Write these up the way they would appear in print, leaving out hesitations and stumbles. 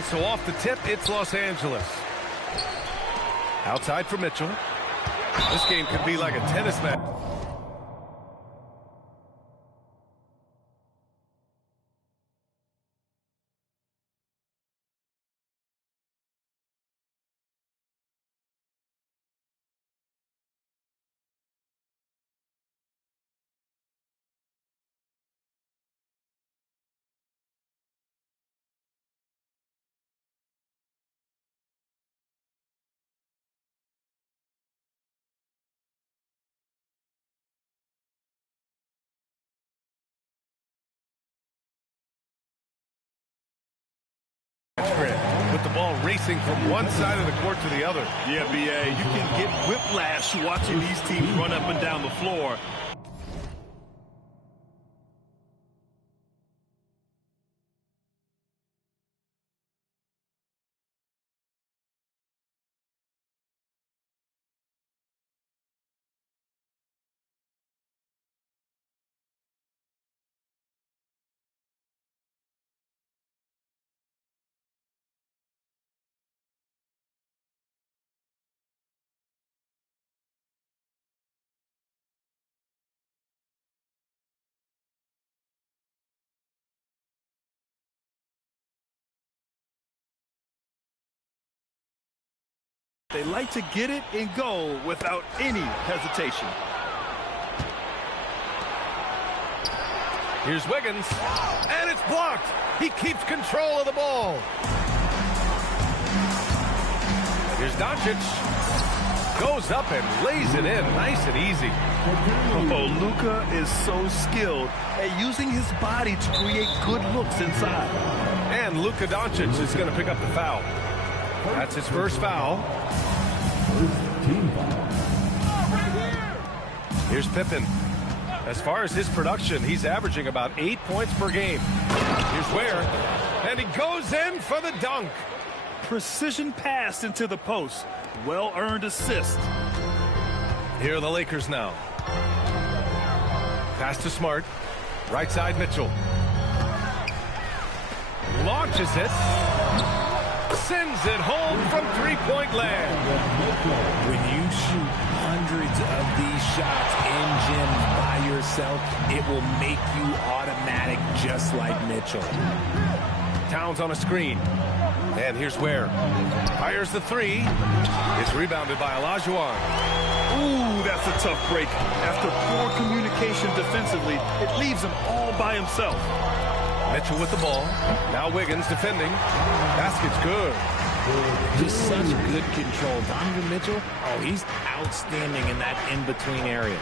And so off the tip, it's Los Angeles. Outside for Mitchell. This game could be like a tennis match. With the ball racing from one side of the court to the other. Yeah, B.A., you can get whiplash watching these teams run up and down the floor. They like to get it and go without any hesitation. Here's Wiggins, and it's blocked. He keeps control of the ball. Here's Doncic. Goes up and lays it in, nice and easy. Oh, Luka is so skilled at using his body to create good looks inside. And Luka Doncic is going to pick up the foul. That's his first foul. Here's Pippen. As far as his production, he's averaging about 8 points per game. Here's Ware, and he goes in for the dunk. Precision pass into the post. Well-earned assist. Here are the Lakers now. Pass to Smart. Right side, Mitchell. Launches it. Sends it home from three-point land. When you shoot hundreds of these shots in gyms by yourself, it will make you automatic just like Mitchell. Towns on a screen. And here's Ware. Fires the three. It's rebounded by Olajuwon. Ooh, that's a tough break. After poor communication defensively, it leaves him all by himself. Mitchell with the ball. Now Wiggins defending. Basket's good. Just such good control. Donovan Mitchell, oh, he's outstanding in that in-between area.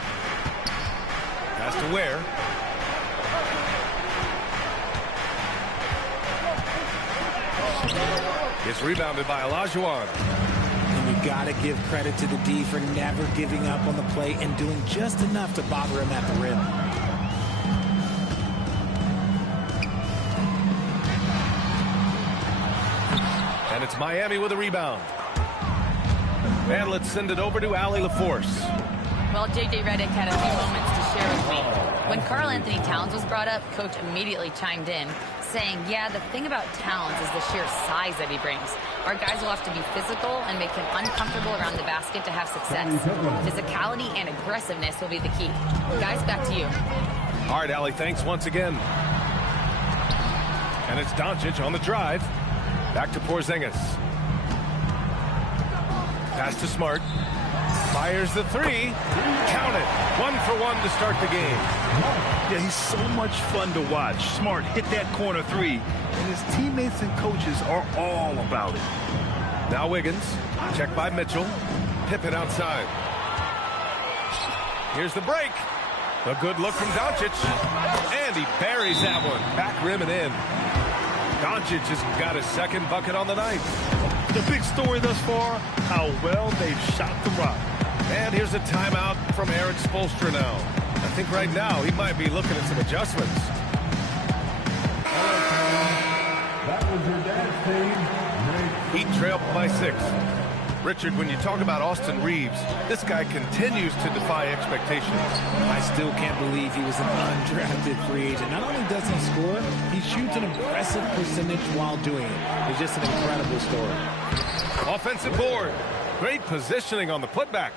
Pass to Ware. It's rebounded by Olajuwon. And you got to give credit to the D for never giving up on the play and doing just enough to bother him at the rim. And it's Miami with a rebound. And let's send it over to Allie LaForce. Well, J.J. Redick had a few moments to share with me. When Karl Anthony Towns was brought up, Coach immediately chimed in, saying, yeah, the thing about Towns is the sheer size that he brings. Our guys will have to be physical and make him uncomfortable around the basket to have success. Physicality and aggressiveness will be the key. Guys, back to you. All right, Allie, thanks once again. And it's Doncic on the drive. Back to Porzingis. Pass to Smart. Fires the three. Count it. 1 for 1 to start the game. Yeah, he's so much fun to watch. Smart hit that corner three, and his teammates and coaches are all about it. Now Wiggins. Checked by Mitchell. Pippen outside. Here's the break. A good look from Doncic. And he buries that one. Back rim and in. Doncic has got his second bucket on the night. The big story thus far, how well they've shot the rock. And here's a timeout from Eric Spoelstra now. I think right now he might be looking at some adjustments. That was your dance team. Heat trail by 6. Richard, when you talk about Austin Reeves, this guy continues to defy expectations. I still can't believe he was an undrafted free agent. Not only does he score, he shoots an impressive percentage while doing it. It's just an incredible story. Offensive board. Great positioning on the putback.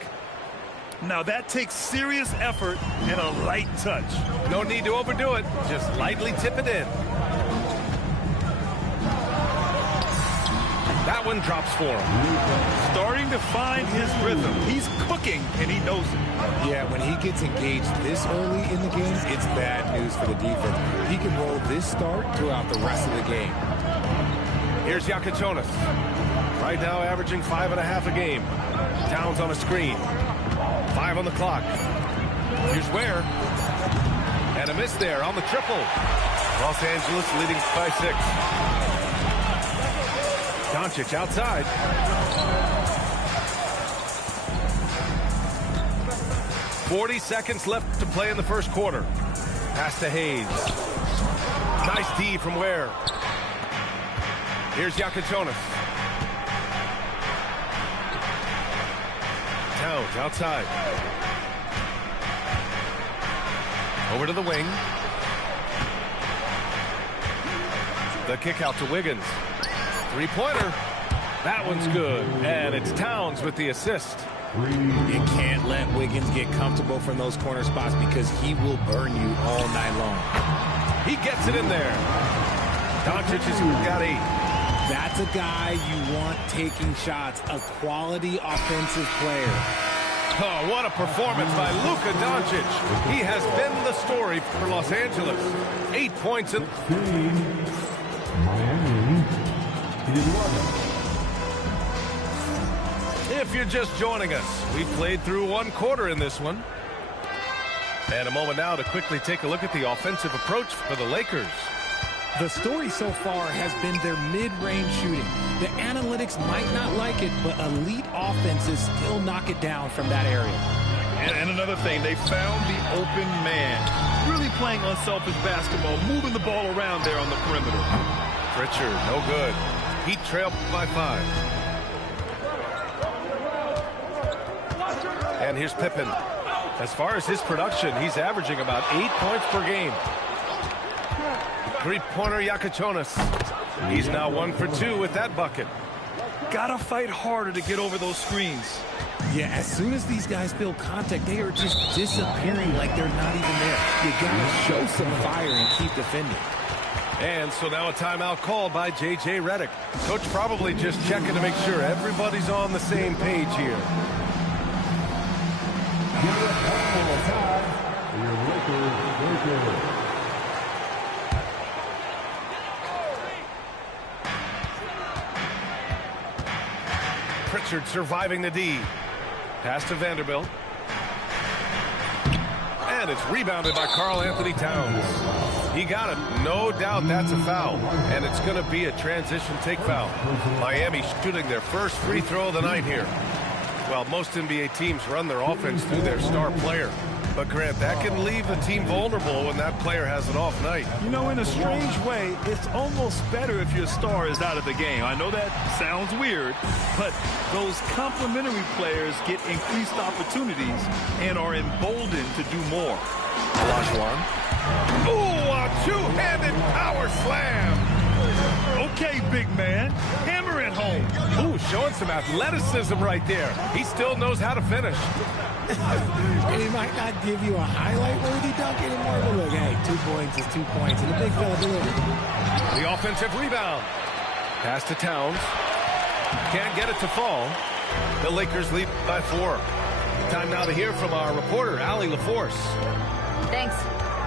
Now that takes serious effort and a light touch. No need to overdo it. Just lightly tip it in. That one drops for him. Starting to find his rhythm. He's cooking, and he knows it. Yeah, when he gets engaged this early in the game, it's bad news for the defense. He can roll this start throughout the rest of the game. Here's Yakachonis. Right now averaging 5.5 a game. Towns on a screen. 5 on the clock. Here's Ware. And a miss there on the triple. Los Angeles leading by 6. Doncic outside. "40 seconds left to play in the first quarter. Pass to Hayes. Nice D from Ware. Here's Yakachonis. Towns outside. Over to the wing. The kick out to Wiggins. Three-pointer. That one's good. And it's Towns with the assist. You can't let Wiggins get comfortable from those corner spots because he will burn you all night long. He gets it in there. Doncic has got 8. That's a guy you want taking shots, a quality offensive player. Oh, what a performance by Luka Doncic. He has been the story for Los Angeles. 8 points in... If you're just joining us, we played through 1 quarter in this one. And a moment now to quickly take a look at the offensive approach for the Lakers. The story so far has been their mid-range shooting. The analytics might not like it, but elite offenses still knock it down from that area. And another thing, they found the open man. Really playing unselfish basketball, moving the ball around there on the perimeter. Pritchard, no good. Heat trail by 5. And here's Pippen. As far as his production, he's averaging about 8 points per game. Three-pointer Yakachonis. He's now 1 for 2 with that bucket. Gotta fight harder to get over those screens. Yeah, as soon as these guys feel contact, they are just disappearing like they're not even there. You gotta show some fire and keep defending. And so now a timeout called by J.J. Redick. Coach probably just checking to make sure everybody's on the same page here. Pritchard surviving the D. Pass to Vanderbilt. And it's rebounded by Karl-Anthony Towns. He got it. No doubt that's a foul. And it's going to be a transition take foul. Miami shooting their first free throw of the night here. Well, most NBA teams run their offense through their star player. But, Grant, that can leave a team vulnerable when that player has an off night. You know, in a strange way, it's almost better if your star is out of the game. I know that sounds weird, but those complementary players get increased opportunities and are emboldened to do more. Olajuwon. Ooh, a two-handed power slam. Okay, big man. Hammer it home. Ooh, showing some athleticism right there. He still knows how to finish. And he might not give you a highlight-worthy dunk anymore, but look, hey, 2 points is 2 points, and the big fella delivered. The offensive rebound. Pass to Towns. Can't get it to fall. The Lakers lead by 4. Time now to hear from our reporter, Allie LaForce. Thanks.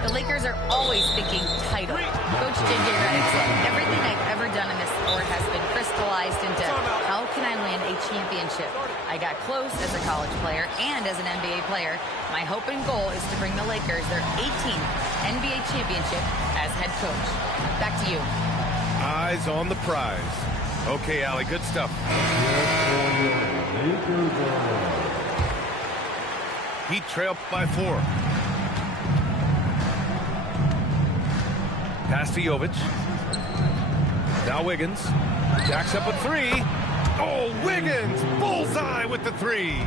The Lakers are always thinking title. Coach J.J. Redick said, everything I've ever done in this sport has been crystallized into how can I win a championship? I got close as a college player and as an NBA player. My hope and goal is to bring the Lakers their 18th NBA championship as head coach. Back to you. Eyes on the prize. Okay, Allie, good stuff. Heat trail by 4. Pass to Jovic. Now Wiggins. Jacks up a 3. Oh, Wiggins, bullseye with the three.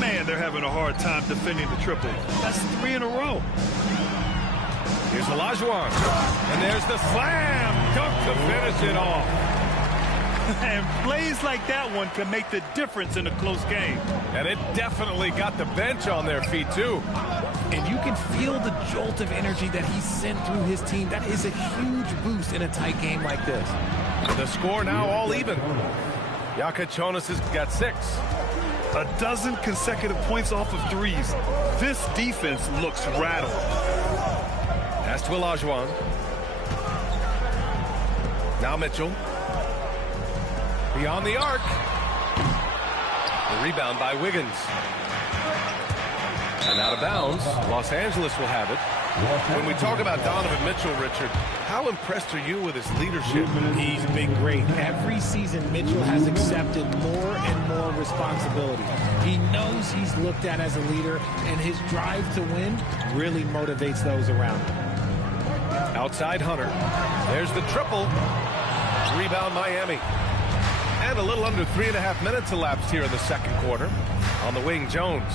Man, they're having a hard time defending the triple. That's 3 in a row. Here's Olajuwon. And there's the slam dunk to finish it off. And plays like that one can make the difference in a close game. And it definitely got the bench on their feet, too. And you can feel the jolt of energy that he sent through his team. That is a huge boost in a tight game like this. The score now all even. Jaka Jonas has got 6. A dozen consecutive points off of threes. This defense looks rattled. Pass to Olajuwon. Now Mitchell. Beyond the arc. The rebound by Wiggins. And out of bounds. Los Angeles will have it. When we talk about Donovan Mitchell, Richard, how impressed are you with his leadership? He's been great. Every season, Mitchell has accepted more and more responsibility. He knows he's looked at as a leader, and his drive to win really motivates those around him. Outside Hunter. There's the triple. Rebound Miami. And a little under 3.5 minutes elapsed here in the second quarter. On the wing, Jones.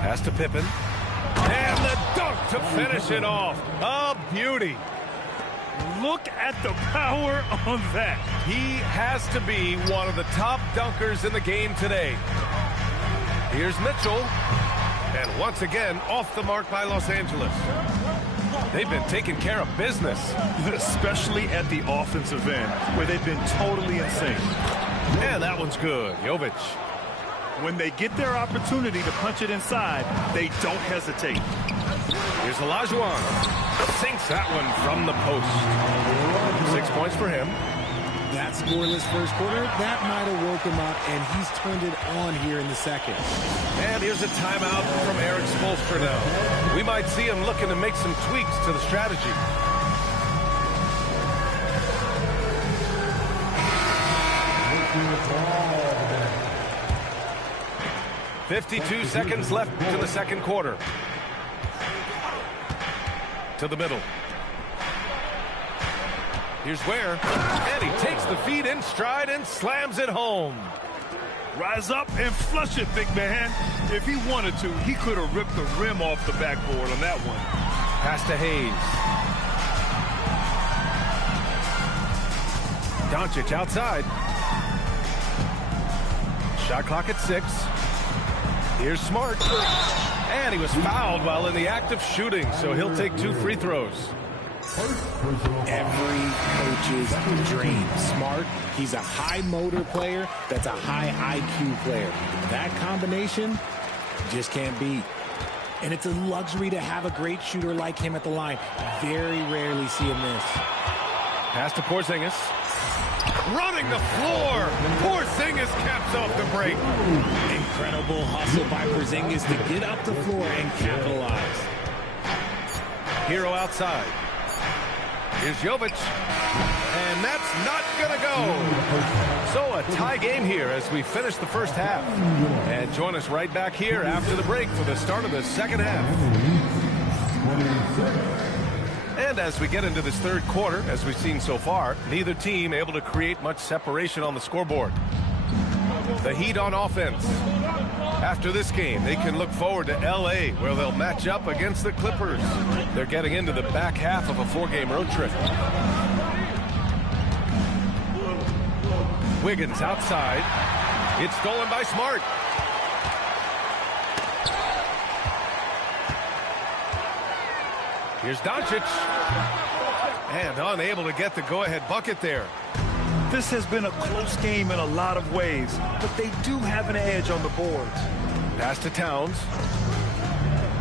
Pass to Pippen. And the dunk to finish it off. A beauty. Look at the power on that. He has to be one of the top dunkers in the game today. Here's Mitchell. And once again, off the mark by Los Angeles. They've been taking care of business. Especially at the offensive end, where they've been totally in sync. And that one's good. Jovic. When they get their opportunity to punch it inside, they don't hesitate. Here's Olajuwon. Sinks that one from the post. 6 points for him. That scoreless first quarter, that might have woke him up, and he's turned it on here in the second. And here's a timeout from Eric Spoelstra now. We might see him looking to make some tweaks to the strategy. .52 seconds left to the second quarter. To the middle. Here's Ware. And he takes the feed in stride and slams it home. Rise up and flush it, big man. If he wanted to, he could have ripped the rim off the backboard on that one. Pass to Hayes. Doncic outside. Shot clock at 6. Here's Smart. And he was fouled while in the act of shooting, so he'll take 2 free throws. Every coach's dream. Smart, he's a high motor player that's a high IQ player. That combination just can't beat. And it's a luxury to have a great shooter like him at the line. Very rarely see him miss. Pass to Porzingis. Running the floor. Porzingis caps off the break. Incredible hustle by Porzingis to get up the floor and capitalize. Hero outside. Here's Jovic. And that's not going to go. So a tie game here as we finish the first half. And join us right back here after the break for the start of the second half. And as we get into this third quarter, as we've seen so far, neither team able to create much separation on the scoreboard. The Heat on offense. After this game, they can look forward to L.A., where they'll match up against the Clippers. They're getting into the back half of a 4-game road trip. Wiggins outside. It's stolen by Smart. Here's Doncic. And unable to get the go-ahead bucket there. This has been a close game in a lot of ways, but they do have an edge on the boards. Pass to Towns.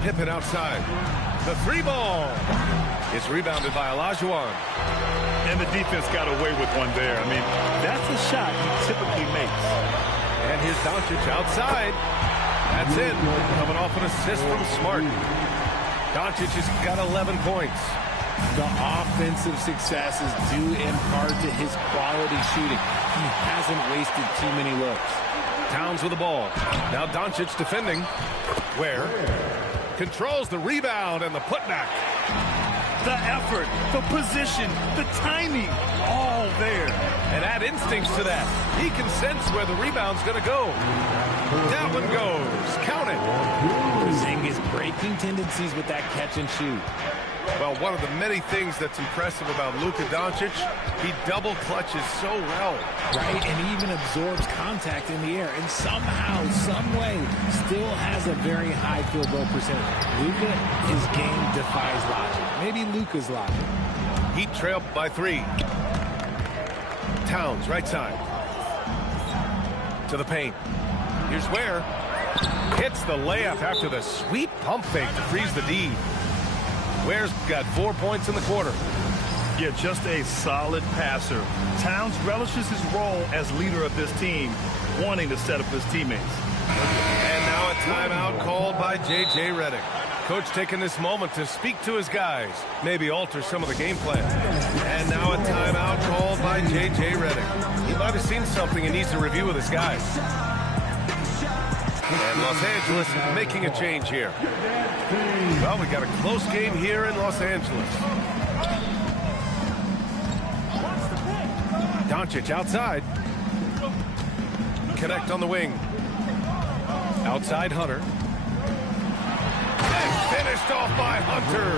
Pippen outside. The 3-ball. It's rebounded by Olajuwon. And the defense got away with one there. I mean, that's a shot he typically makes. And here's Doncic outside. That's it. Coming off an assist from Smart. Doncic has got 11 points. The offensive success is due in part to his quality shooting. He hasn't wasted too many looks. Towns with the ball. Now Doncic defending. Ware controls the rebound and the putback. The effort, the position, the timing, all there. And add instincts to that. He can sense where the rebound's going to go. That one goes. Count it. Porzingis breaking tendencies with that catch and shoot. Well, one of the many things that's impressive about Luka Doncic, he double clutches so well. Right, and he even absorbs contact in the air, and somehow, some way, still has a very high field goal percentage. Luka, his game defies logic. Maybe Luka's logic. Heat trailed by 3. Towns, right side. To the paint. Here's where. Hits the layup after the sweet pump fake to freeze the D. Ware's got 4 points in the quarter. Yeah, just a solid passer. Towns relishes his role as leader of this team, wanting to set up his teammates. And now a timeout called by J.J. Redick. Coach taking this moment to speak to his guys, maybe alter some of the game plan. And now a timeout called by J.J. Redick. He might have seen something and needs to review with his guys. And Los Angeles making a change here. Well, we got a close game here in Los Angeles. Doncic outside. Connect on the wing. Outside Hunter. And finished off by Hunter.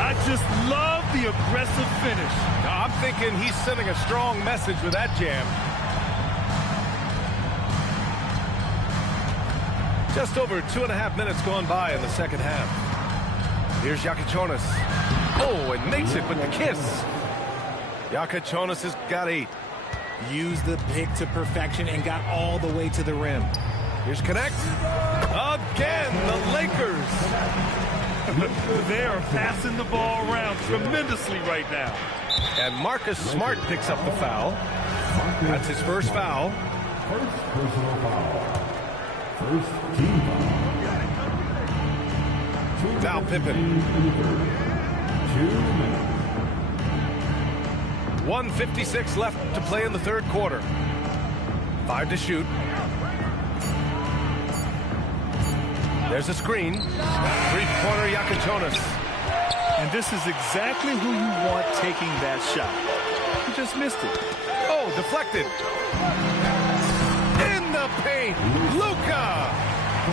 I just love the aggressive finish. Now, I'm thinking he's sending a strong message with that jam. Just over 2.5 minutes gone by in the second half. Here's Jakic. Oh, and makes it with the kiss. Jakic has got 8. Used the pick to perfection and got all the way to the rim. Here's Connect. Again, the Lakers. They are passing the ball around tremendously right now. And Marcus Smart picks up the foul. That's his first foul. First personal foul. First team foul. Now Pippen. 2 minutes. 1:56 left to play in the third quarter. 5 to shoot. There's a screen. Three-pointer Jakic. And this is exactly who you want taking that shot. He just missed it. Oh, deflected. In the paint, Luka.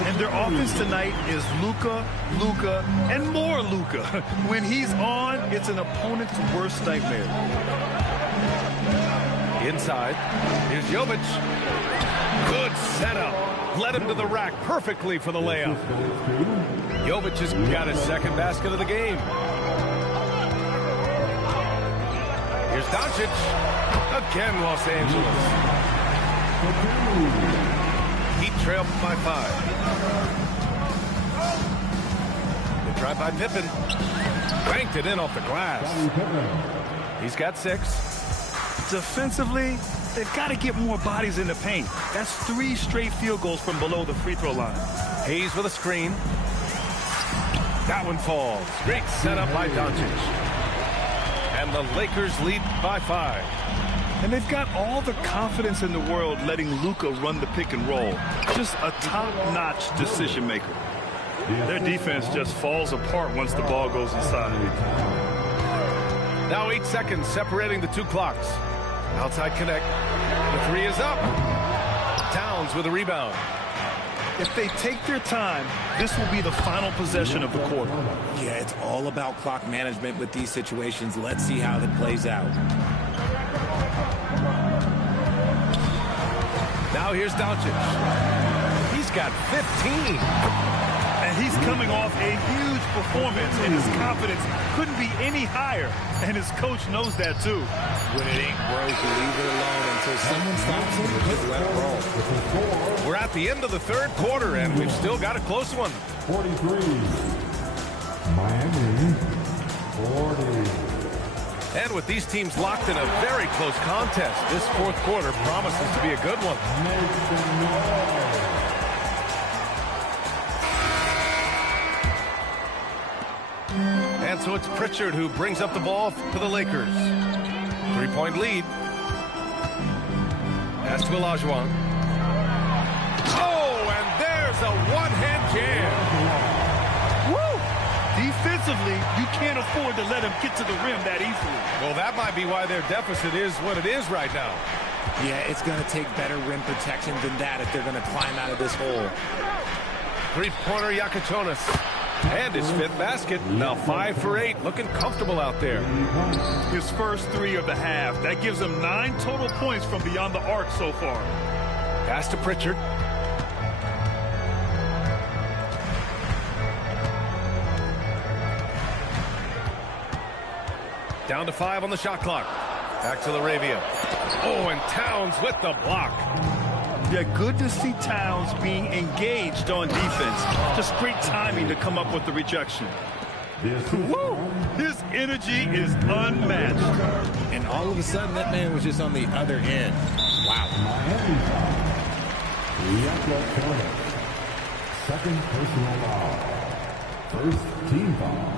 And their offense tonight is Luka, Luka, and more Luka. When he's on, it's an opponent's worst nightmare. Inside. Here's Jovic. Good setup. Led him to the rack perfectly for the layup. Jovic has got his second basket of the game. Here's Doncic. Again, Los Angeles. Heat trail by 5. They try by Pippen. Banked it in off the glass. He's got 6. Defensively, they've got to get more bodies in the paint. That's 3 straight field goals from below the free throw line. Hayes with a screen. That one falls. Great setup by Doncic. And the Lakers lead by 5. And they've got all the confidence in the world letting Luka run the pick and roll. Just a top-notch decision maker. Their defense just falls apart once the ball goes inside. Now 8 seconds separating the 2 clocks. Outside Connect. The 3 is up. Towns with a rebound. If they take their time, this will be the final possession of the quarter. Yeah, it's all about clock management with these situations. Let's see how it plays out. Now here's Doncic. He's got 15. And he's coming off a huge performance, and his confidence couldn't be any higher. And his coach knows that, too. When it ain't broke, leave it alone until someone stops him. Just let it roll. We're at the end of the third quarter, and we've still got a close one. 43. Miami. 40. And with these teams locked in a very close contest, this fourth quarter promises to be a good one. Make some noise. And so it's Pritchard who brings up the ball for the Lakers. 3-point lead. Pass to Olajuwon. Oh, and there's a one-hand jam. Woo! Defensively, you can't afford to let him get to the rim that easily. Well, that might be why their deficit is what it is right now. Yeah, it's going to take better rim protection than that if they're going to climb out of this hole. Three-pointer Yakachonis. And his fifth basket. Now 5 for 8. Looking comfortable out there. His first 3 of the half. That gives him 9 total points from beyond the arc so far. Pass to Pritchard. Down to 5 on the shot clock. Back to LaRavia. Oh, and Towns with the block. Yeah, good to see Towns being engaged on defense. Just great timing to come up with the rejection. Woo! His energy is unmatched. And all of a sudden, that man was just on the other end. Wow. Miami foul. Second personal foul. First team foul.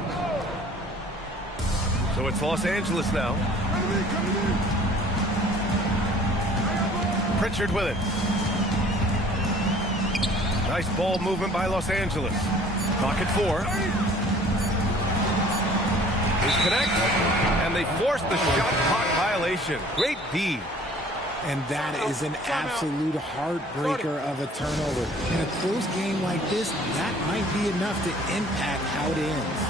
So it's Los Angeles now. Pritchard with it. Nice ball movement by Los Angeles. Clock at 4. Disconnect. And they force the shot clock violation. Great D. And that is an absolute heartbreaker of a turnover. In a close game like this, that might be enough to impact how it ends.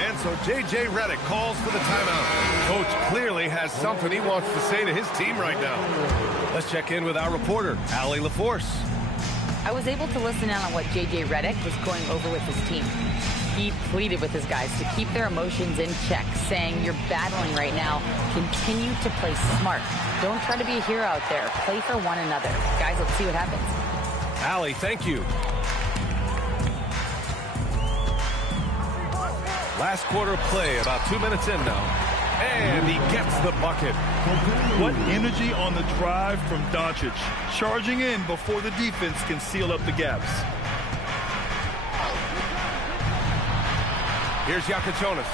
And so J.J. Redick calls for the timeout. Coach clearly has something he wants to say to his team right now. Let's check in with our reporter, Allie LaForce. I was able to listen in on what J.J. Redick was going over with his team. He pleaded with his guys to keep their emotions in check, saying, "You're battling right now. Continue to play smart. Don't try to be a hero out there. Play for one another." Guys, let's see what happens. Allie, thank you. Last quarter of play, about 2 minutes in now. And he gets the bucket. What energy on the drive from Doncic. Charging in before the defense can seal up the gaps. Here's Yakachonis.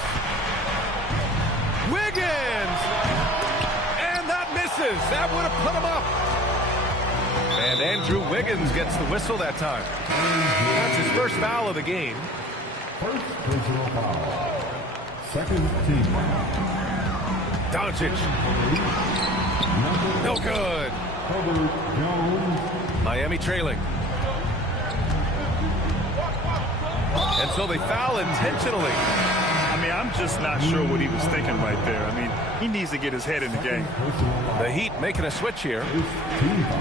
Wiggins! And that misses. That would have put him up. And Andrew Wiggins gets the whistle that time. That's his first foul of the game. First personal foul. Second team foul. Doncic. No good. Herbert Jones. Miami trailing. And so they foul intentionally. I mean, I'm just not sure what he was thinking right there. I mean, he needs to get his head in the game. The Heat making a switch here. Team foul.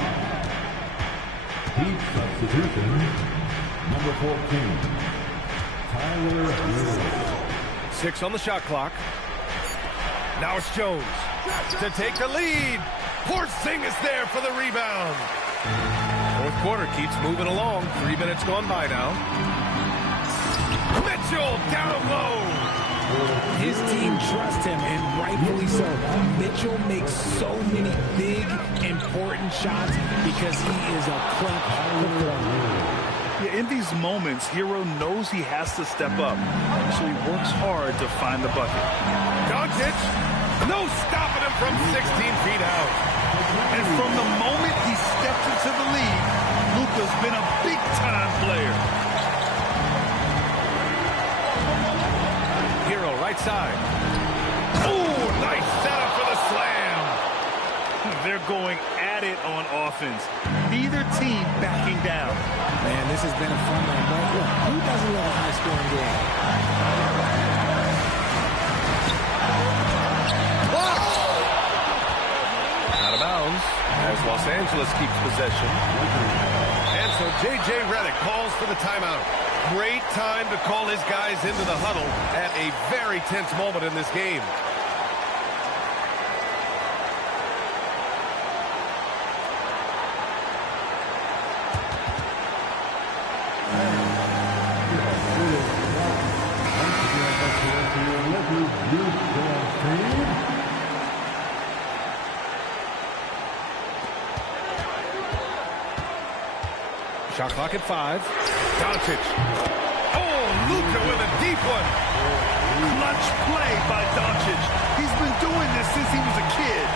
Heat substitution. Number 14. Tyler Herro. 6 on the shot clock. Now it's Jones to take the lead. Porzingis there for the rebound. Fourth quarter keeps moving along. 3 minutes gone by now. Mitchell down low. His team trusts him, and rightfully so. Mitchell makes so many big, important shots because he is a clutch performer. Yeah, in these moments, Herro knows he has to step up, so he works hard to find the bucket. Doncic, no stopping him from 16 feet out. And from the moment he stepped into the league, Luka's been a big-time player. Herro right side. Oh, nice setup for the slam. They're going at it on offense. Neither team backing down. Man, this has been a fun one. But look, who doesn't love a high-scoring game? Out of bounds as Los Angeles keeps possession. And so J.J. Redick calls for the timeout. Great time to call his guys into the huddle at a very tense moment in this game. Shot clock at 5. Doncic. Oh, Luka with a deep one. Clutch play by Doncic. He's been doing this since he was a kid.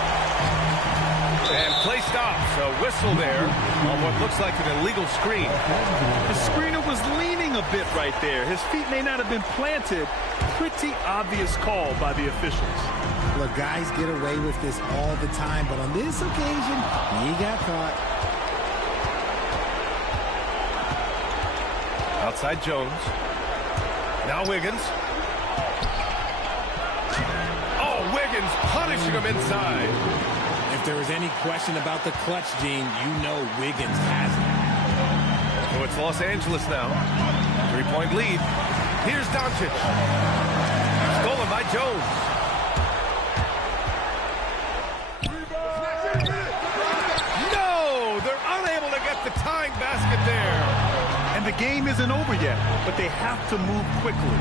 And play stops. A whistle there on what looks like an illegal screen. The screener was leaning a bit right there. His feet may not have been planted. Pretty obvious call by the officials. Look, guys get away with this all the time, but on this occasion, he got caught. Outside Jones. Now Wiggins. Oh, Wiggins punishing him inside. If there was any question about the clutch gene, you know Wiggins has it. So it's Los Angeles now. 3-point lead. Here's Doncic. Stolen by Jones. No! They're unable to get the tying basket there. And the game isn't over yet, but they have to move quickly.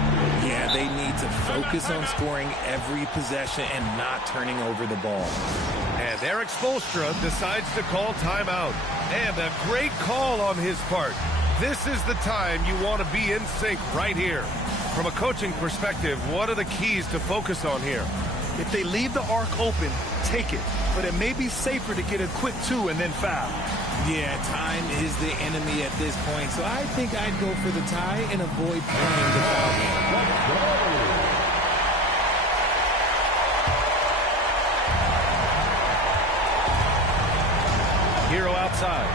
Yeah, they need to focus on scoring every possession and not turning over the ball. And Eric Spoelstra decides to call timeout. And a great call on his part. This is the time you want to be in sync right here. From a coaching perspective, what are the keys to focus on here? If they leave the arc open, take it. But it may be safer to get a quick 2 and then foul. Yeah, time is the enemy at this point, so I think I'd go for the tie and avoid playing the foul game. Hero outside.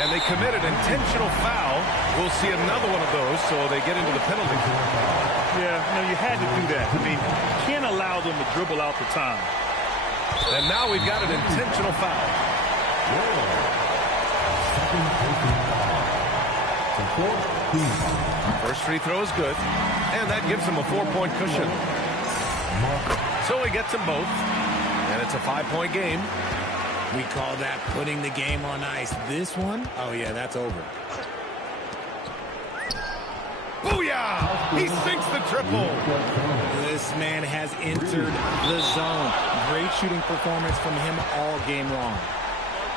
And they commit an intentional foul. We'll see another one of those, so they get into the penalty. Yeah, you had to do that. I mean, you can't allow them to dribble out the time. And now we've got an intentional foul. First free throw is good, and that gives him a 4-point cushion. So he gets them both, and it's a 5-point game. We call that putting the game on ice. This one, oh yeah, that's over. Booyah! He sinks the triple. This man has entered the zone. Great shooting performance from him all game long.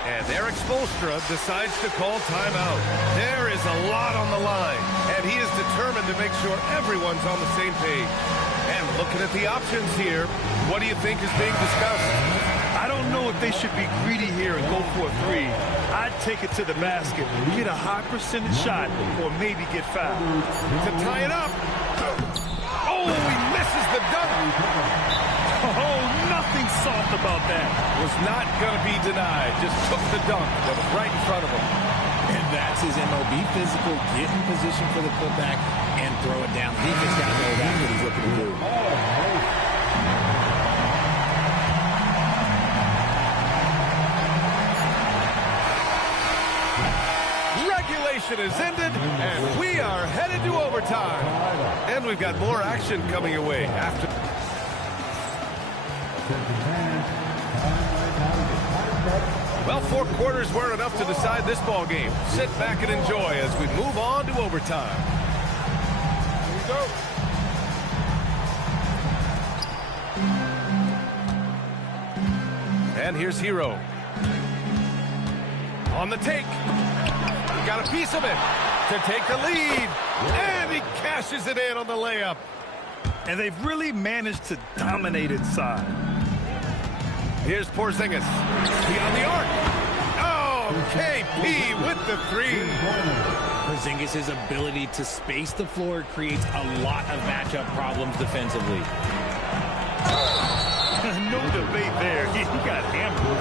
And Eric Spoelstra decides to call timeout. There is a lot on the line, and he is determined to make sure everyone's on the same page. And looking at the options here, what do you think is being discussed? I don't know if they should be greedy here and go for a 3. I'd take it to the basket, get a high percentage shot, or maybe get fouled. To tie it up. Oh, he misses the dunk. Oh, nothing soft about that. Was not going to be denied. Just took the dunk that was right in front of him. And that's his MO. Be physical, get in position for the putback, and throw it down. He just got to know that's what he's looking to do. Regulation is ended, and we are headed to overtime. And we've got more action coming away after. Well, 4 quarters weren't enough to decide this ball game. Sit back and enjoy as we move on to overtime. Here we go. And here's Hero. On the take. Got a piece of it to take the lead. And he cashes it in on the layup. And they've really managed to dominate inside. Here's Porzingis. Beyond the arc. Oh, KP with the 3. Porzingis' ability to space the floor creates a lot of matchup problems defensively. No debate there. He got hammered.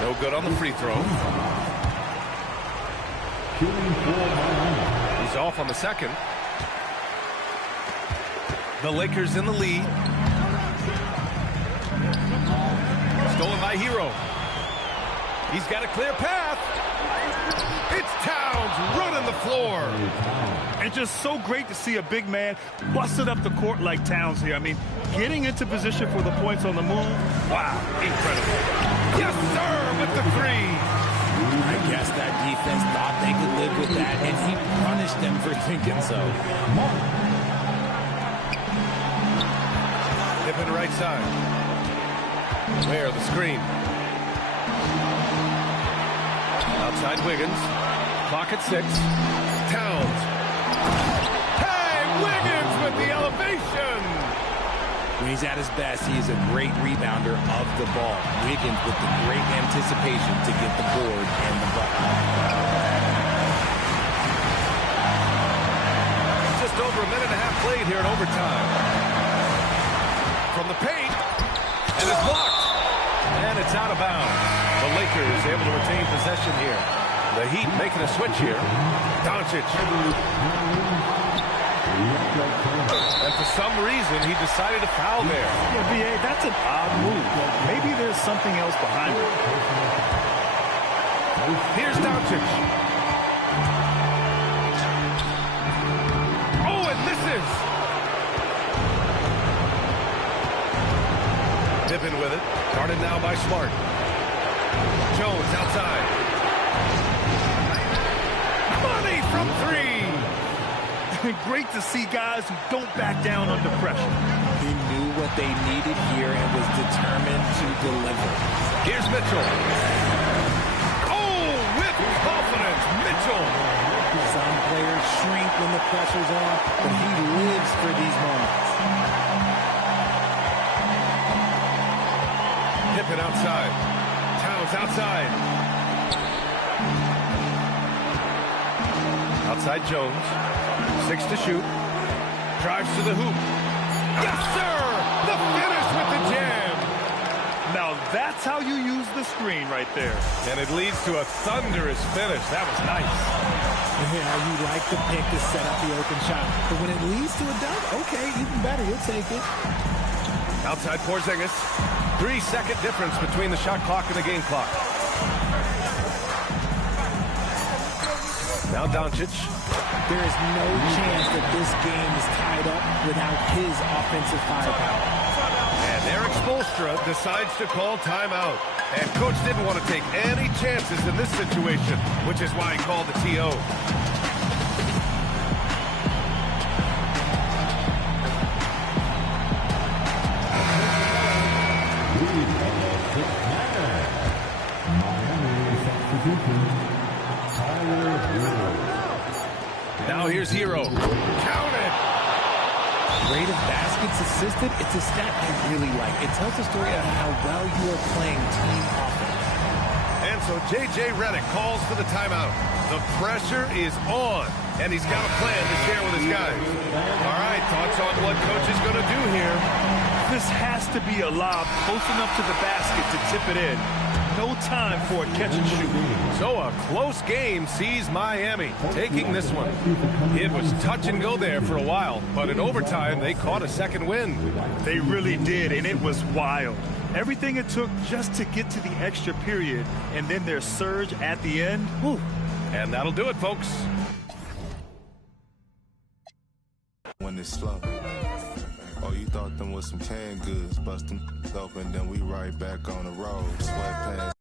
No good on the free throw. He's off on the second. The Lakers in the lead. Stolen by Hero. He's got a clear path. It's Towns running the floor. And just so great to see a big man busting up the court like Towns here. I mean, getting into position for the points on the move. Wow, incredible. Yes, sir, with the 3. I guess that defense thought they could live with that, and he punished them for thinking so. Pippen right side. Where the screen. Outside Wiggins. Clock at 6. Towns. Hey, Wiggins with the When he's at his best, he is a great rebounder of the ball. Wiggins with the great anticipation to get the board and the bucket. Just over a minute and a half played here in overtime. From the paint, and it's blocked. And it's out of bounds. The Lakers able to retain possession here. The Heat making a switch here. Doncic. And for some reason, he decided to foul there. Yeah, B.A., that's an odd move. Maybe there's something else behind it. Here's Doncic. Oh, and misses. Pippen with it. Guarded now by Smart. Jones outside. Money from three. Great to see guys who don't back down under pressure. He knew what they needed here and was determined to deliver. Here's Mitchell. Oh, with confidence, Mitchell. Some players shrink when the pressure's on, but he lives for these moments. Pippen outside. Towns outside. Outside Jones. 6 to shoot. Drives to the hoop. Yes, sir! The finish with the jam. Now that's how you use the screen right there. And it leads to a thunderous finish. That was nice. Yeah, you like the pick to set up the open shot. But when it leads to a dunk, okay, even better. You'll take it. Outside Porzingis. 3-second difference between the shot clock and the game clock. Now Doncic. There is no chance that this game is tied up without his offensive firepower. And Eric Spoelstra decides to call timeout. And coach didn't want to take any chances in this situation, which is why he called the TO. Now here's Hero. Count it! Rate of baskets assisted, it's a stat I really like. It tells a story of how well you are playing team offense. And so J.J. Redick calls for the timeout. The pressure is on, and he's got a plan to share with his guys. All right, thoughts on what coach is going to do here? This has to be a lob close enough to the basket to tip it in. No time for a catch and shoot. So a close game sees Miami taking this one. It was touch and go there for a while, but in overtime, they caught a second win. They really did, and it was wild. Everything it took just to get to the extra period, and then their surge at the end. Whew. And that'll do it, folks. When it's slow. Oh, you thought them was some canned goods, bust them open, then we right back on the road. Sweatpants.